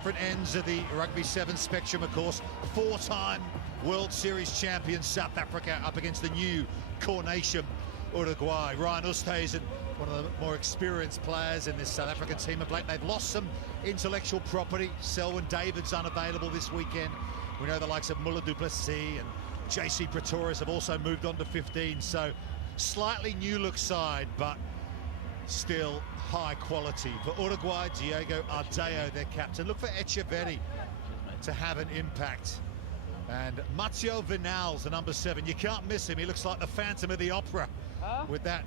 Different ends of the Rugby 7 spectrum, of course. Four-time World Series champion South Africa up against the new coronation Uruguay. Ryan Oosthuizen, one of the more experienced players in this South African team. They've lost some intellectual property. Selwyn David's unavailable this weekend. We know the likes of Muller du Plessis and JC Pretorius have also moved on to 15. So slightly new look side, but still high quality. For Uruguay, Diego Ardao, their captain. Look for Etcheverry to have an impact. And Mateo Viñals, the number 7. You can't miss him. He looks like the Phantom of the Opera with that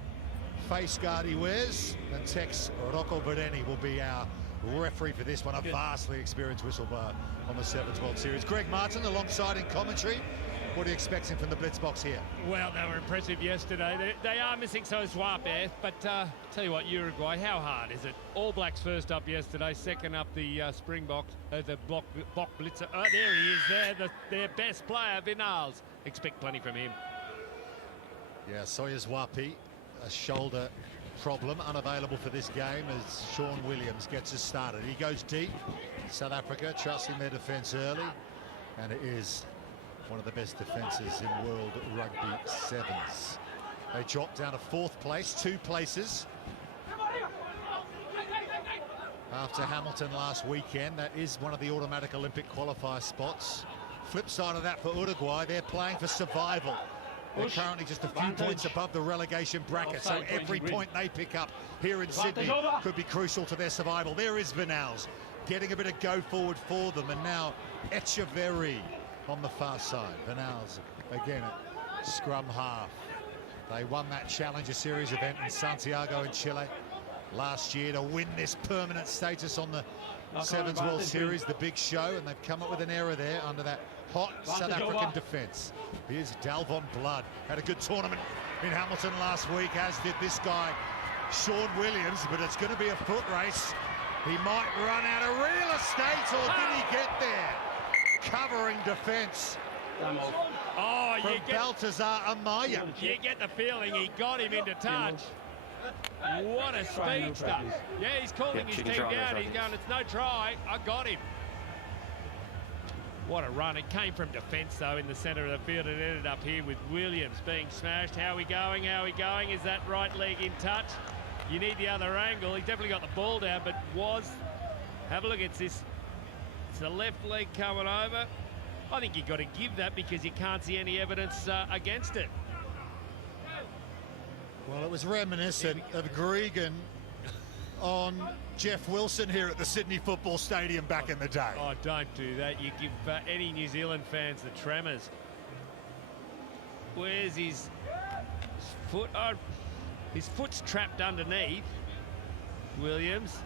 face guard he wears. And Tex Rocco Vereni will be our referee for this one. A vastly experienced whistleblower on the Sevens World Series. Greg Martin alongside in commentary. What are you expecting from the blitz box here? Well, they were impressive yesterday. They are missing some swap there, but tell you what, Uruguay, how hard is it? All Blacks first up yesterday, second up the Springboks, the block blitzer. Oh, there he is there, their best player, Viñals. Expect plenty from him. Yeah, Sawyer's Wapi, a shoulder problem, unavailable for this game as Sean Williams gets us started. He goes deep. South Africa trusting their defence early, and it is one of the best defences in World Rugby Sevens. They dropped down to 4th place, 2 places after Hamilton last weekend. That is one of the automatic Olympic qualifier spots. Flip side of that for Uruguay, they're playing for survival. They're currently just a few points above the relegation bracket, so every point they pick up here in Sydney could be crucial to their survival. There is Viñals getting a bit of go forward for them, and now Etcheverry on the far side. Viñals again at scrum half. They won that Challenger Series event in Santiago in Chile last year to win this permanent status on the Sevens World Series, the big show, and they've come up with an error there under that hot South African defence. Here's Dalvon Blood. Had a good tournament in Hamilton last week, as did this guy, Sean Williams, but it's going to be a foot race. He might run out of real estate, or did he get there? Covering defence from Baltazar Amaya. You get the feeling he got him into touch. What a speedster. Yeah, he's calling his team down. He's going, it's no try. I got him. What a run. It came from defence, though, in the centre of the field. It ended up here with Williams being smashed. How are we going? How are we going? Is that right leg in touch? You need the other angle. He definitely got the ball down, but have a look at this. It's the left leg coming over. I think you've got to give that because you can't see any evidence against it. Well, it was reminiscent of Gregan on Jeff Wilson here at the Sydney Football Stadium back in the day. Oh, don't do that. You give any New Zealand fans the tremors. Where's his foot? Oh, his foot's trapped underneath. Williams.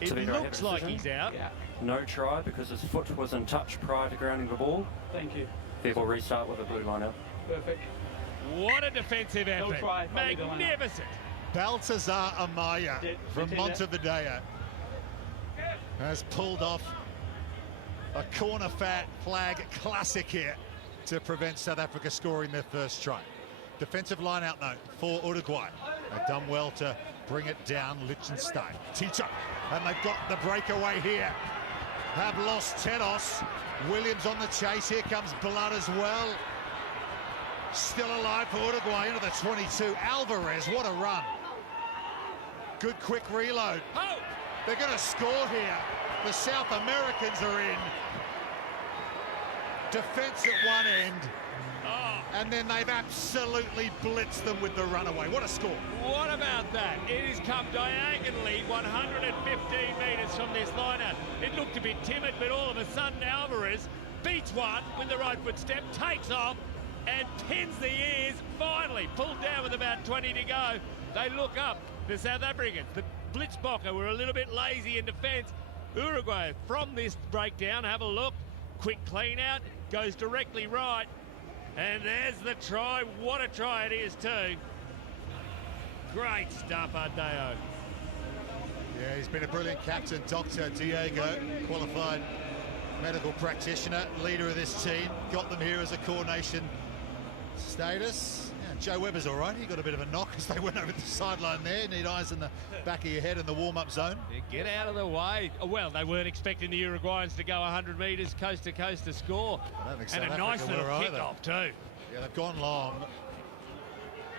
It looks like he's out. Yeah. No try because his foot was in touch prior to grounding the ball. Thank you. Therefore, restart with a blue line out. Perfect. What a defensive effort. Magnificent. Baltazar Amaya from Montevideo has pulled off a corner flag classic here to prevent South Africa scoring their first try. Defensive line out though for Uruguay. They've done well to bring it down. Lijtentein, Tito, and they've got the breakaway here. Have lost Tenos. Williams on the chase. Here comes Blood as well. Still alive for Uruguay into the 22. Alvarez, what a run. Good quick reload. Oh! They're going to score here. The South Americans are in. Defense at one end. And then they've absolutely blitzed them with the runaway. What a score. What about that? It has come diagonally 115 metres from this line-out. It looked a bit timid, but all of a sudden Alvarez beats one with the right foot step, takes off, and pins the ears, finally pulled down with about 20 to go. They look up, the South Africans. The Blitzbokker were a little bit lazy in defence. Uruguay, from this breakdown, have a look. Quick clean out, goes directly right. And there's the try. What a try it is too. Great stuff, Ardao. Yeah, he's been a brilliant captain. Dr. Diego, qualified medical practitioner, leader of this team. Got them here as a coronation status. Yeah, And Joe Webber's all right. He got a bit of a knock as they went over the sideline there. Need eyes in the back of your head in the warm-up zone. Yeah, get out of the way. Well, they weren't expecting the Uruguayans to go 100 metres coast to coast to score. I don't think and South a nice Africa little were either. kickoff too. Yeah, they've gone long.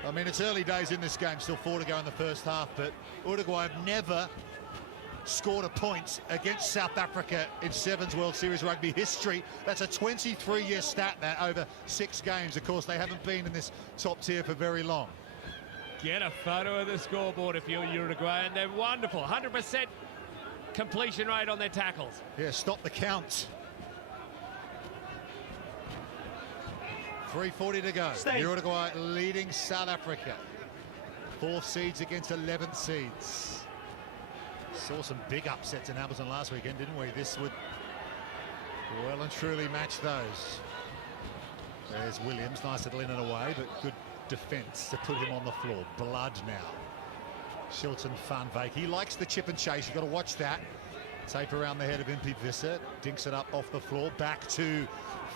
I mean, it's early days in this game, still 4 to go in the first half, but Uruguay have never scored a point against South Africa in Sevens World Series rugby history. That's a 23-year stat now over 6 games. Of course, they haven't been in this top tier for very long. Get a photo of the scoreboard if you're Uruguay, and they're wonderful. 100% completion rate on their tackles. Yeah, stop the count. 3:40 to go. Uruguay leading South Africa. 4th seeds against 11th seeds. Saw some big upsets in Hamilton last weekend, didn't we? This would well and truly match those. There's Williams, nice little in and away, but good defence to put him on the floor. Blood now. Shilton Van Veek. He likes the chip and chase. You've got to watch that. Tape around the head of Impey Visser. Dinks it up off the floor. Back to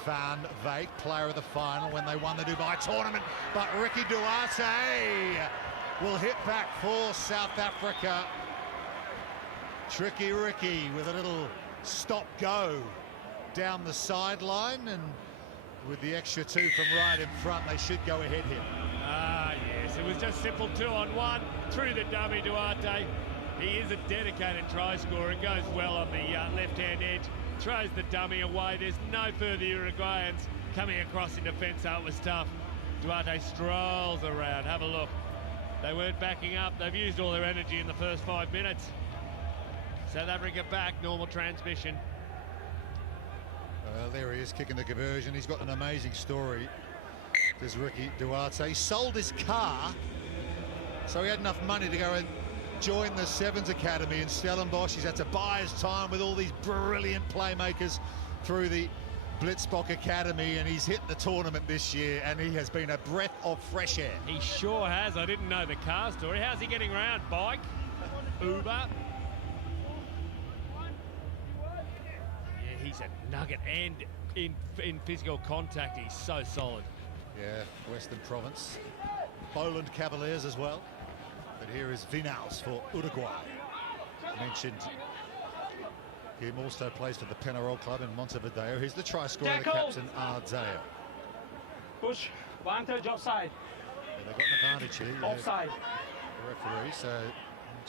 Van Veek, player of the final when they won the Dubai tournament. But Ricky Duarte will hit back for South Africa. Tricky Ricky with a little stop-go down the sideline, and with the extra 2 from right in front, they should go ahead here. Ah, yes, it was just simple 2-on-1 through the dummy. Duarte, he is a dedicated try scorer. It goes well on the left-hand edge, throws the dummy away. There's no further Uruguayans coming across in defence, so it was tough. Duarte strolls around. Have a look. They weren't backing up. They've used all their energy in the first 5 minutes. South Africa back, normal transmission. Well, there he is, kicking the conversion. He's got an amazing story. There's Ricky Duarte. He sold his car, so he had enough money to go and join the Sevens Academy in Stellenbosch. He's had to buy his time with all these brilliant playmakers through the Blitzbock Academy, and he's hit the tournament this year, and he has been a breath of fresh air. He sure has. I didn't know the car story. How's he getting around? Bike? Uber? He's a nugget, and in physical contact, he's so solid. Yeah, Western Province. Boland Cavaliers as well. But here is Viñals for Uruguay. Mentioned him, also plays for the Penarol Club in Montevideo. Here's the try scorer, the captain, Ardao. Push, advantage offside. Yeah, they've got an advantage here. Offside. The referee, so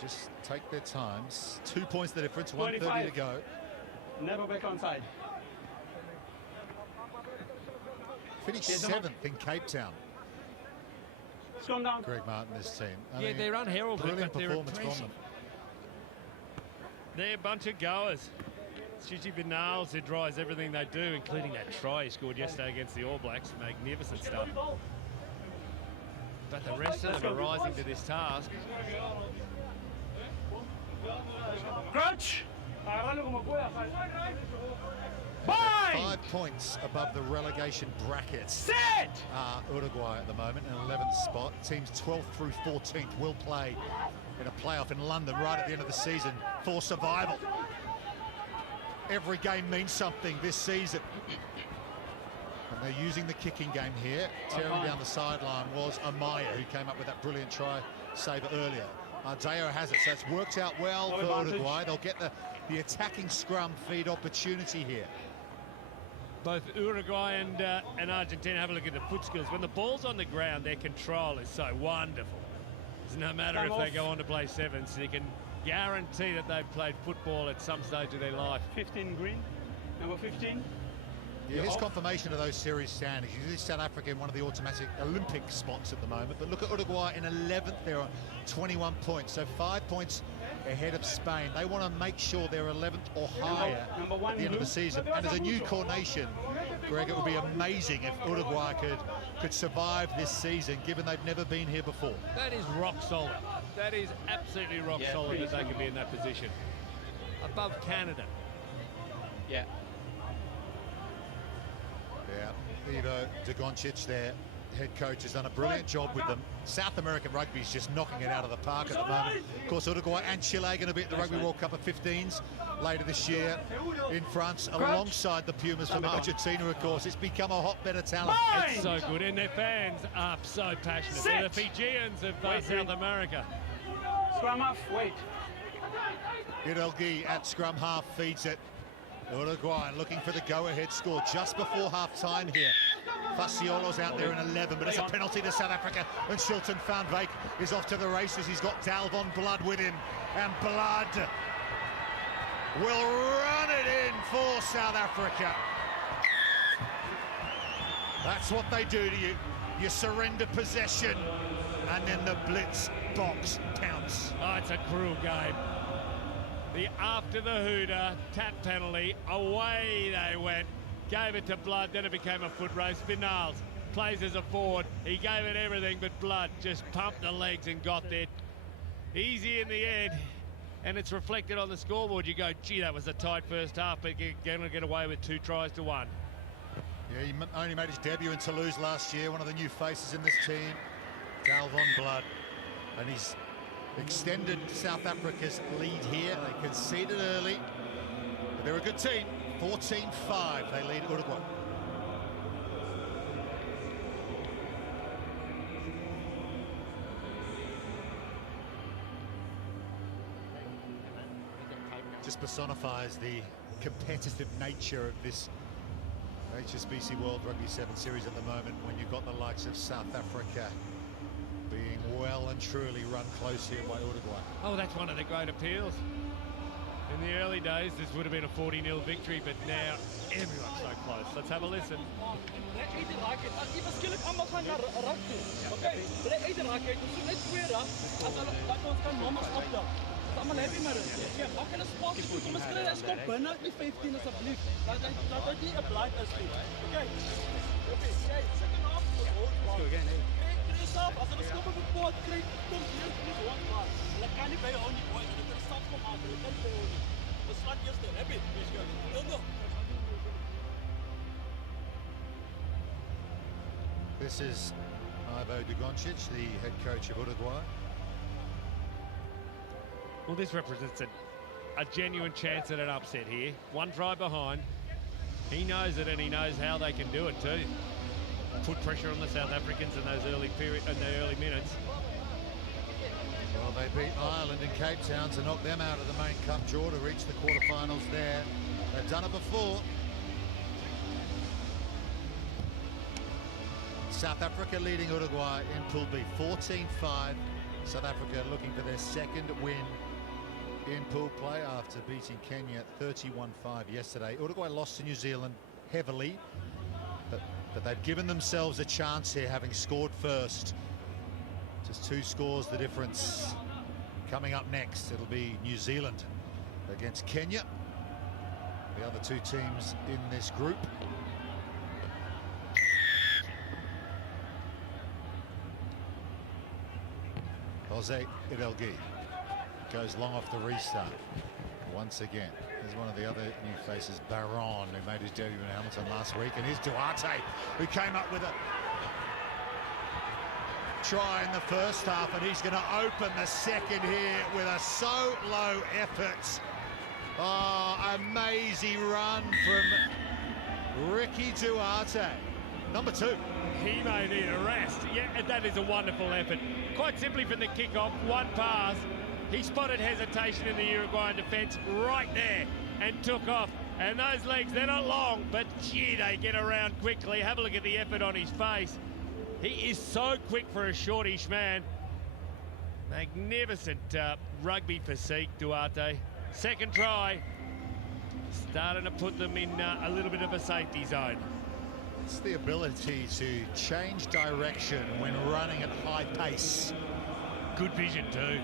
just take their times. 2 points the difference, 1:30 to go. Never back onside. Finished 7th in Cape Town. Come down. Greg Martin, this team. I Yeah, mean, they're unheralded, brilliant but they're performance from impressive. them. They're a bunch of goers. It's usually Viñals who drives everything they do, including that try he scored yesterday against the All Blacks. Magnificent stuff. But the rest of them are rising to this task. Crouch. 5 points above the relegation bracket. Set. Uruguay at the moment in 11th spot. Teams 12th through 14th will play in a playoff in London right at the end of the season for survival. Every game means something this season. And they're using the kicking game here. Tearing down the sideline was Amaya, who came up with that brilliant try saver earlier. Ardao has it, so it's worked out well for Uruguay. They'll get the attacking scrum feed opportunity here. Both Uruguay and Argentina, have a look at the foot skills. When the ball's on the ground, their control is so wonderful. It's no matter if they go on to play sevens, you can guarantee that they've played football at some stage of their life. 15 green, number 15. Yeah, his confirmation of those series standings. You see South Africa in one of the automatic Olympic spots at the moment, but look at Uruguay in 11th. They're on 21 points, so 5 points ahead of Spain. They want to make sure they're 11th or higher at the end of the season. And as a new core nation, Greg, it would be amazing if Uruguay could survive this season, given they've never been here before. That is rock solid. That is absolutely rock solid that they can be in that position. Above Canada. Yeah. Yeah, Ivo Dragoncic there head coach has done a brilliant job with them. South American rugby is just knocking it out of the park at the moment. Of course, Uruguay and Chile are going to be at the Rugby World Cup of 15s later this year in France, alongside the Pumas from Argentina, of course. It's become a hotbed of talent. It's so good, and their fans are so passionate. They're the Fijians of South America. Scrum half, wait. Irulrguy at scrum half feeds it. Uruguay looking for the go-ahead score just before half-time here. Facciolo's out there in 11, but it's a penalty to South Africa, and Shilton van Wyk is off to the races. He's got Dalvon Blood with him, and Blood will run it in for South Africa. That's what they do to you. You surrender possession, and then the blitz box counts. Oh, it's a cruel game. The after the hooter, tap penalty, away they went. Gave it to Blood, then it became a foot race. Viñals plays as a forward. He gave it everything, but Blood just pumped the legs and got there. Easy in the end, and it's reflected on the scoreboard. You go, gee, that was a tight first half, but you're going to get away with 2 tries to 1. Yeah, he only made his debut in Toulouse last year, one of the new faces in this team, Dalvon Blood. And he's extended South Africa's lead here. They conceded early, but they're a good team. 14-5, they lead Uruguay. Just personifies the competitive nature of this HSBC World Rugby 7 Series at the moment, when you've got the likes of South Africa being well and truly run close here by Uruguay. Oh, that's one of the great appeals. In the early days, this would have been a 40-0 victory, but now everyone's so close. Let's have a listen. This is Ardao Diego, the head coach of Uruguay. Well, this represents a genuine chance at an upset here. 1 try behind. He knows it, and he knows how they can do it too. Put pressure on the South Africans in those early minutes. Well, they beat Ireland in Cape Town to knock them out of the main cup draw to reach the quarterfinals there. They've done it before. South Africa leading Uruguay in Pool B, 14-5. South Africa looking for their second win in pool play after beating Kenya 31-5 yesterday. Uruguay lost to New Zealand heavily, but they've given themselves a chance here, having scored first. Just 2 scores the difference. Coming up next, it'll be New Zealand against Kenya, the other 2 teams in this group. José Irulrguy goes long off the restart once again. There's one of the other new faces, Baron, who made his debut in Hamilton last week, and here's Duarte, who came up with a try in the first half, and he's going to open the second here with a solo effort. Oh, amazing run from Ricky Duarte, number 2. He may need a rest. Yeah, and that is a wonderful effort. Quite simply from the kickoff, 1 pass. He spotted hesitation in the Uruguayan defence right there and took off. And those legs, they're not long, but gee, they get around quickly. Have a look at the effort on his face. He is so quick for a shortish man. Magnificent rugby physique, Duarte. Second try. Starting to put them in a little bit of a safety zone. It's the ability to change direction when running at high pace. Good vision too.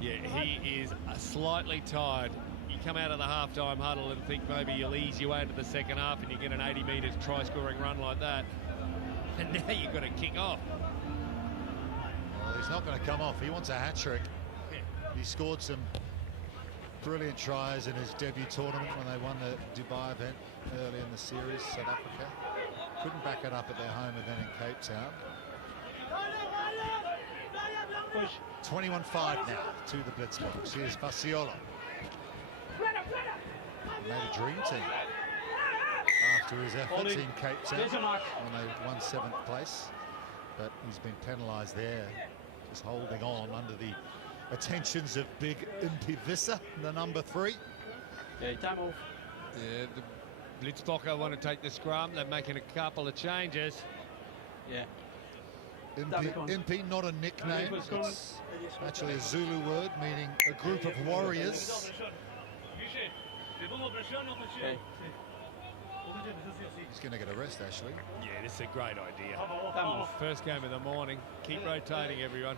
Yeah, he is slightly tired. You come out of the half-time huddle and think maybe you'll ease your way into the second half and you get an 80-metre try-scoring run like that. And now you've got to kick off. Well, he's not going to come off. He wants a hat-trick. Yeah. He scored some brilliant tries in his debut tournament when they won the Dubai event early in the series, South Africa. couldn't back it up at their home event in Cape Town. 21-5 now to the Blitzbox. Here's Facciolo. He made a dream team after his efforts in Cape Town when they won 7th place. But he's been penalised there, just holding on under the attentions of big Impivissa, the number 3. Okay, time off. Yeah, the Blitzbocker want to take the scrum. They're making a couple of changes. Yeah. Impi, not a nickname. It's actually a Zulu word meaning a group of warriors. Okay. He's going to get a rest, actually. Yeah, this is a great idea. Time off. First game of the morning. Keep rotating, everyone.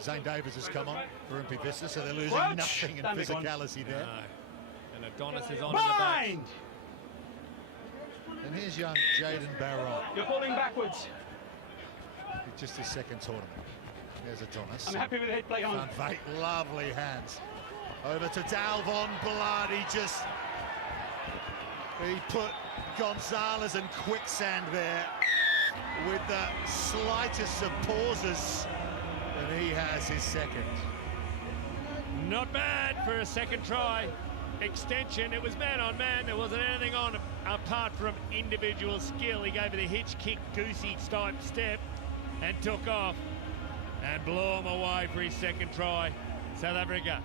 Zane Davies has come on for Impivissa, so they're losing nothing in physicality there. No. And Adonis is on in the back. Bind! And here's young Jaden Barron. You're falling backwards. Just his 2nd tournament. There's Adonis. I'm happy with the head play on. Van Veit, lovely hands. Over to Dalvon Blood. He put Gonzalez in quicksand there with the slightest of pauses. And he has his 2nd. Not bad for a 2nd try. Extension, it was man on man. There wasn't anything on apart from individual skill. He gave it a hitch kick, goosey type step and took off and blew him away for his 2nd try. South Africa,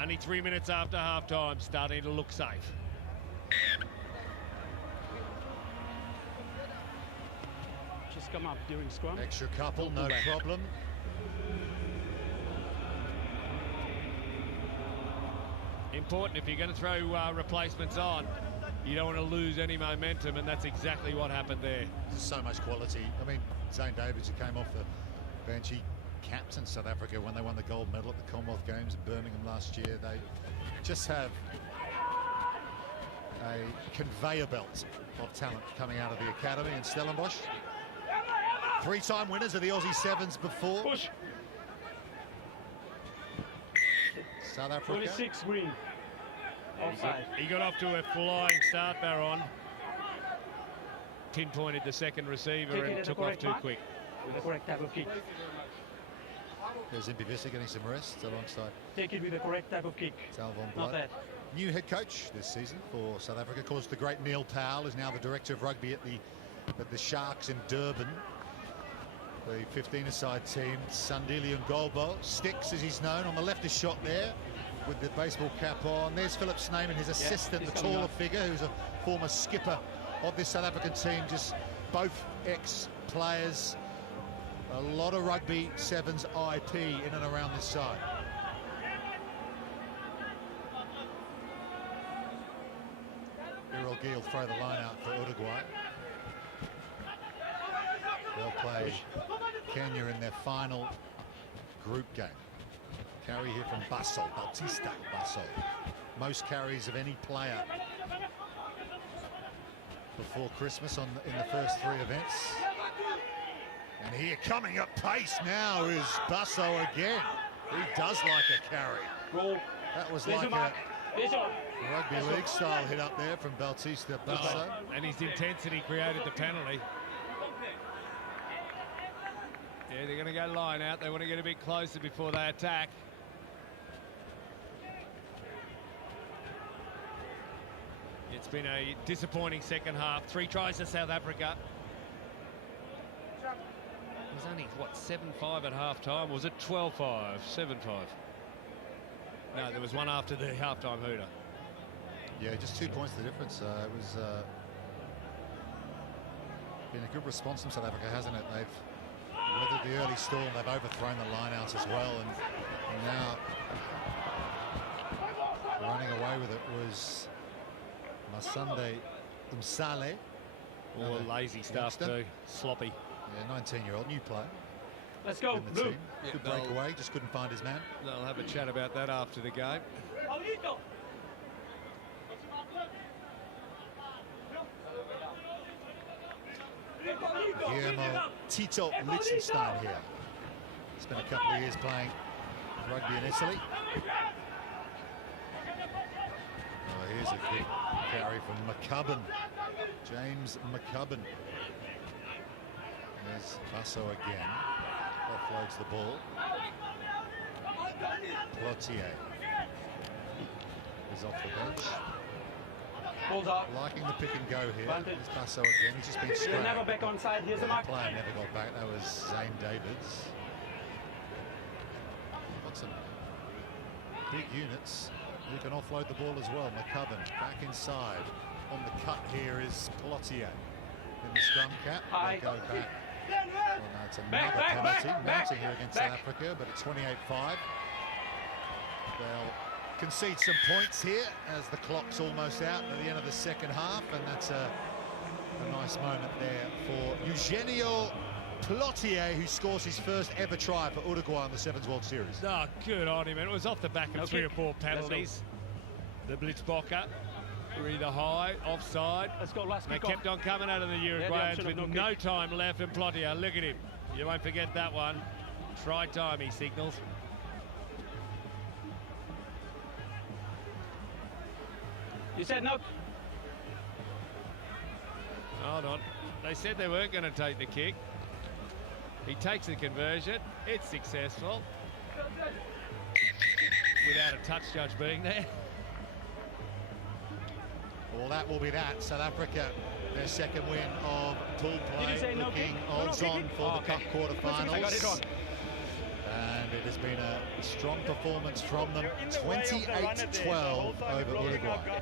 only 3 minutes after half-time, starting to look safe. Just come up during scrum. Extra couple, no problem. Important if you're going to throw replacements on, you don't want to lose any momentum, and that's exactly what happened there. There's so much quality. I mean, Zane Davies, who came off the bench, he captained South Africa when they won the gold medal at the Commonwealth Games in Birmingham last year. They just have a conveyor belt of talent coming out of the academy in Stellenbosch. 3-time winners of the Aussie Sevens before. Push. South Africa. 26 green. Offside. He got off to a flying start, Baron. Pinpointed the 2nd receiver and took off too quick. With the correct type of kick. There's Impivissa getting some rest alongside Take it with the correct type of kick. Dalvon Not Blood. that. New head coach this season for South Africa. Of course, the great Neil Powell is now the director of rugby at the Sharks in Durban. The 15-a-side team, Sandile Ngolbo. Sticks, as he's known, on the left is shot there with the baseball cap on. There's Philip Snyman, his assistant, the taller figure, who's a former skipper of this South African team. Just both ex-players. A lot of rugby sevens IP in and around this side. Irulrguy will throw the line out for Uruguay. They'll play Kenya in their final group game. Carry here from Basso, Bautista Basso. Most carries of any player before Christmas in the first 3 events. And here coming up pace now is Basso again. He does like a carry. Goal. That was like a rugby league style hit up there from Bautista Basso. And his intensity created the penalty. Yeah, they're going to go line out. They want to get a bit closer before they attack. It's been a disappointing 2nd half. 3 tries to South Africa. It was only, what, 7-5 at half-time? Was it 12-5? 7-5? No, there was one after the half-time hooter. Yeah, just 2 points the difference. It was been a good response from South Africa, hasn't it? They've weathered the early storm. They've overthrown the lineouts as well, and now running away with it was Masande Umsale. All lazy stuff too, sloppy. Yeah, 19-year-old, new player. Let's go, in the Blue. team. Good breakaway, just couldn't find his man. They'll have a chat about that after the game. Guillermo Tito Lijtentein here. Spent a couple of years playing rugby in Italy. Oh, here's a good carry carry from McCubbin. James McCubbin. There's Basso again. Offloads the ball. Plottier is off the bench. Balls out. Liking the pick and go here. Advantage. There's Basso again. He's just been You're scrapped. never back on side. Here's the The mark. player never got back. That was Zane Davids. Got some big units who can offload the ball as well. McCubbin back inside. On the cut here is Plottier in the scrum cap. They go back. Well, no, it's another penalty. Mounting here against South Africa, but it's 28-5. They'll concede some points here as the clock's almost out at the end of the second half, and that's a nice moment there for Eugenio Plottier, who scores his first ever try for Uruguay in the Sevens World Series. Oh, good on him. It was off the back of No 3 or kick. 4 penalties. The Blitzbocker were either high, offside. Let's go. Last They kick kept on coming out of the Uruguayans with no time left, and Plottier, look at him. You won't forget that one. Try time, he signals. You said no. Hold on. They said they weren't going to take the kick. He takes the conversion. It's successful. Without a touch judge being there. Well, that will be that. South Africa, their second win of pool Did you say play, no looking kick? odds No on kick? for Oh, the okay. cup quarterfinals. I got it wrong. And it has been a strong performance from them. 28-12 over Uruguay.